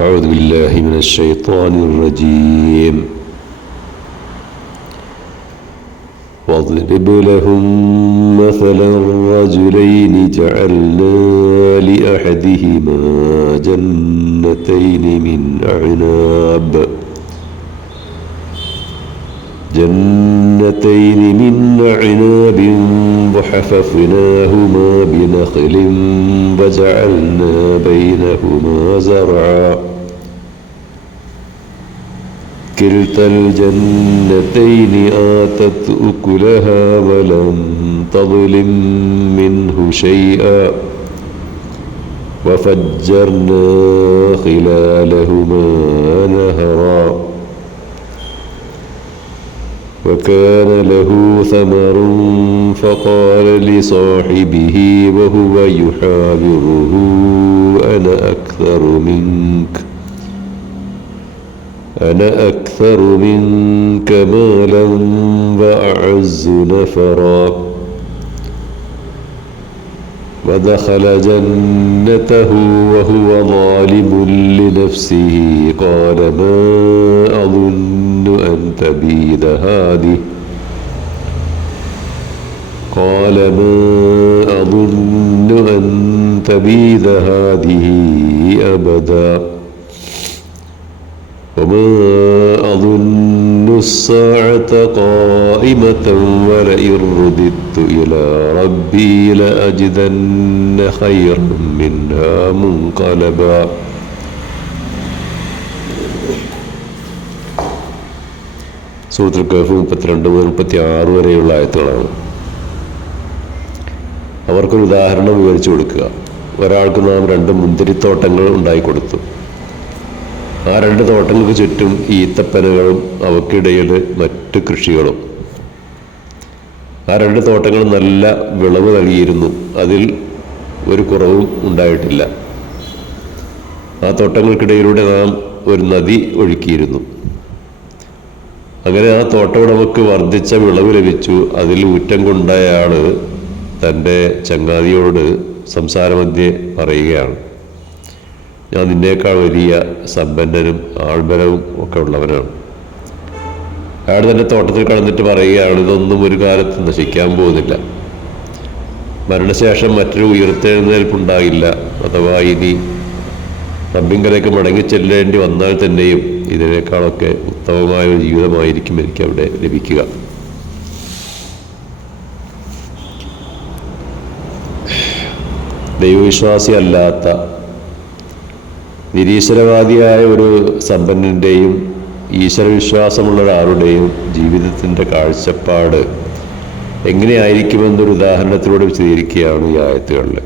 أعوذ بالله من الشيطان الرجيم. واضرب لهم مثلا رجلين جعلنا لأحدهما جنتين من أعناب. جنتين من أعناب وحففناهما بنخل وجعلنا بينهما زرعا. كلتا الجنتين آتت أكلها ولم تظلم منه شيئا وفجرنا خلالهما نهرا وكان له ثمر فقال لصاحبه وهو يحاوره أنا أكثر منك أنا أكثر منك مالا وأعز نفرا. ودخل جنته وهو ظالم لنفسه. قال ما أظن أن تبيد هذه؟ قال ما أظن أن تبيد هذه أبدا. وما أظن الساعة قائمة ولئن رددت إلى ربي لأجدن خيرا منها منقلبا സൂത്രൽ cough മുപ്പത്തിരണ്ട് മുതൽ മുപ്പത്തി ആറ് വരെയുള്ള ആയത്തുകളാണ് അവർക്കൊരു ഉദാഹരണം വിവരിച്ചു കൊടുക്കുക ഒരാൾക്ക് നാം രണ്ട് മുന്തിരിത്തോട്ടങ്ങൾ ഉണ്ടായി കൊടുത്തു ആ രണ്ട് തോട്ടങ്ങൾക്ക് ചുറ്റും ഈത്തപ്പനകളും അവക്കിടയിൽ മറ്റ് കൃഷികളും. ആ രണ്ട് തോട്ടങ്ങൾ നല്ല വിളവ് നൽകിയിരുന്നു. അതിൽ ഒരു കുറവും ഉണ്ടായിട്ടില്ല. ആ തോട്ടങ്ങൾക്കിടയിലൂടെ നാം ഒരു നദി ഒഴുക്കിയിരുന്നു. അങ്ങനെ ആ തോട്ടമുടമക്ക് വർദ്ധിച്ച വിളവ് ലഭിച്ചു. അതിൽ ഊറ്റം കൊണ്ടയാൾ തന്റെ ചങ്ങാതിയോട് സംസാരമധ്യേ പറയുകയാണ്. ഞാൻ നിന്നേക്കാൾ വലിയ സമ്പന്നനും ആൾബലവും ഒക്കെ ഉള്ളവനാണ്. അയാൾ തന്നെ തോട്ടത്തിൽ കടന്നിട്ട് പറയുകയാണ് ഇതൊന്നും ഒരു കാലത്ത് നശിക്കാൻ പോകുന്നില്ല. മരണശേഷം മറ്റൊരു ഉയർത്തെഴുന്നേൽപ്പുണ്ടാകില്ല. അഥവാ ഇനി റബ്ബിങ്കലേക്ക് മടങ്ങി ചെല്ലേണ്ടി വന്നാൽ തന്നെയും ഇതിനേക്കാളൊക്കെ ഉത്തമമായ ഒരു ജീവിതമായിരിക്കും എനിക്ക് അവിടെ ലഭിക്കുക. ദൈവവിശ്വാസി അല്ലാത്ത നിരീശ്വരവാദിയായ ഒരു സമ്പന്നന്റെയും ഈശ്വരവിശ്വാസമുള്ള ഒരാളുടെയും ജീവിതത്തിന്റെ കാഴ്ചപ്പാട് എങ്ങനെയായിരിക്കുമെന്നൊരു ഉദാഹരണത്തിലൂടെ വിശദീകരിക്കുകയാണ് ഈ ആയത്തുകളിൽ.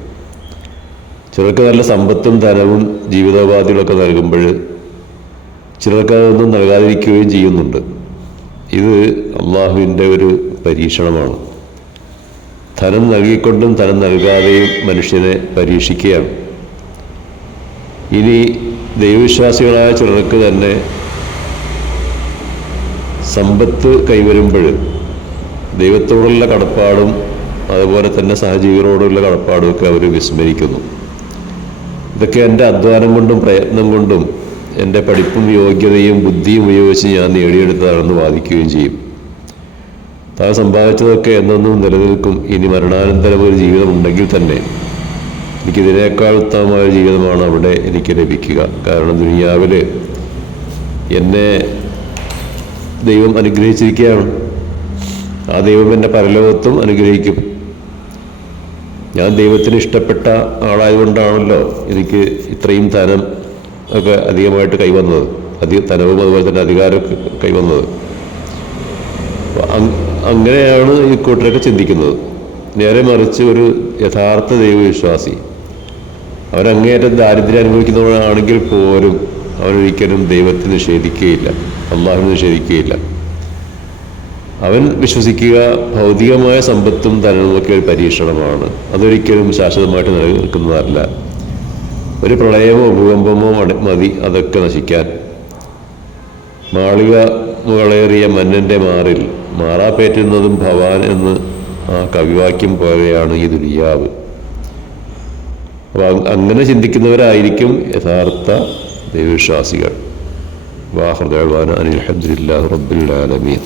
ചിലർക്ക് നല്ല സമ്പത്തും ധനവും ജീവിതോപാധികളൊക്കെ നൽകുമ്പോൾ ചിലർക്ക് അതൊന്നും നൽകാതിരിക്കുകയും ചെയ്യുന്നുണ്ട്. ഇത് അള്ളാഹുവിന്റെ ഒരു പരീക്ഷണമാണ്. ധനം നൽകിക്കൊണ്ടും ധനം നൽകാതെയും മനുഷ്യനെ പരീക്ഷിക്കുകയാണ്. ഇനി ദൈവവിശ്വാസികളായ ചിലർക്ക് തന്നെ സമ്പത്ത് കൈവരുമ്പോൾ ദൈവത്തോടുള്ള കടപ്പാടും അതുപോലെ തന്നെ സഹജീവികളോടുള്ള കടപ്പാടും ഒക്കെ അവർ വിസ്മരിക്കുന്നു. ഇതൊക്കെ എന്റെ അധ്വാനം കൊണ്ടും പ്രയത്നം കൊണ്ടും എന്റെ പഠിപ്പും യോഗ്യതയും ബുദ്ധിയും ഉപയോഗിച്ച് ഞാൻ നേടിയെടുത്തതാണെന്ന് വാദിക്കുകയും ചെയ്യും. താൻ സമ്പാദിച്ചതൊക്കെ എന്നൊന്നും നിലനിൽക്കും. ഇനി മരണാനന്തരം ഒരു ജീവിതമുണ്ടെങ്കിൽ തന്നെ എനിക്കിതിനേക്കാൾ ഉത്തമമായ ജീവിതമാണ് അവിടെ എനിക്ക് ലഭിക്കുക. കാരണം ദുനിയാവിൽ എന്നെ ദൈവം അനുഗ്രഹിച്ചിരിക്കുകയാണ്. ആ ദൈവം എന്നെ പരലോകത്തും അനുഗ്രഹിക്കും. ഞാൻ ദൈവത്തിന് ഇഷ്ടപ്പെട്ട ആളായതുകൊണ്ടാണല്ലോ എനിക്ക് ഇത്രയും ധനം ഒക്കെ അധികമായിട്ട് കൈവന്നത്. അധിക ധനവും അതുപോലെ തന്നെ അധികാരമൊക്കെ കൈവന്നത്. അങ്ങനെയാണ് ഈ കൂട്ടരൊക്കെ ചിന്തിക്കുന്നത്. നേരെ മറിച്ച് ഒരു യഥാർത്ഥ ദൈവവിശ്വാസി അവരങ്ങേയറ്റം ദാരിദ്ര്യം അനുഭവിക്കുന്നവരാണെങ്കിൽ പോലും അവനൊരിക്കലും ദൈവത്തെ നിഷേധിക്കുകയില്ല അള്ളാഹുവിനെ നിഷേധിക്കുകയില്ല. അവൻ വിശ്വസിക്കുക ഭൗതികമായ സമ്പത്തും ധനവുമൊക്കെ ഒരു പരീക്ഷണമാണ്. അതൊരിക്കലും ശാശ്വതമായിട്ട് നിലനിൽക്കുന്നതല്ല. ഒരു പ്രളയമോ ഭൂകമ്പമോ മതി അതൊക്കെ നശിക്കാൻ. മാളിക മുകളേറിയ മന്നന്റെ മാറിൽ മാറാപ്പേറ്റുന്നതും ഭവാൻ എന്ന് ആ കവിവാക്യം പോലെയാണ് ഈ ദുനിയാവ്. അപ്പോൾ അങ്ങനെ ചിന്തിക്കുന്നവരായിരിക്കും യഥാർത്ഥ ദൈവവിശ്വാസികൾ. വാഹൃദാന അനിൽ ഹബ്ദില്ലാ റബ്ബുൽ ആലമീൻ.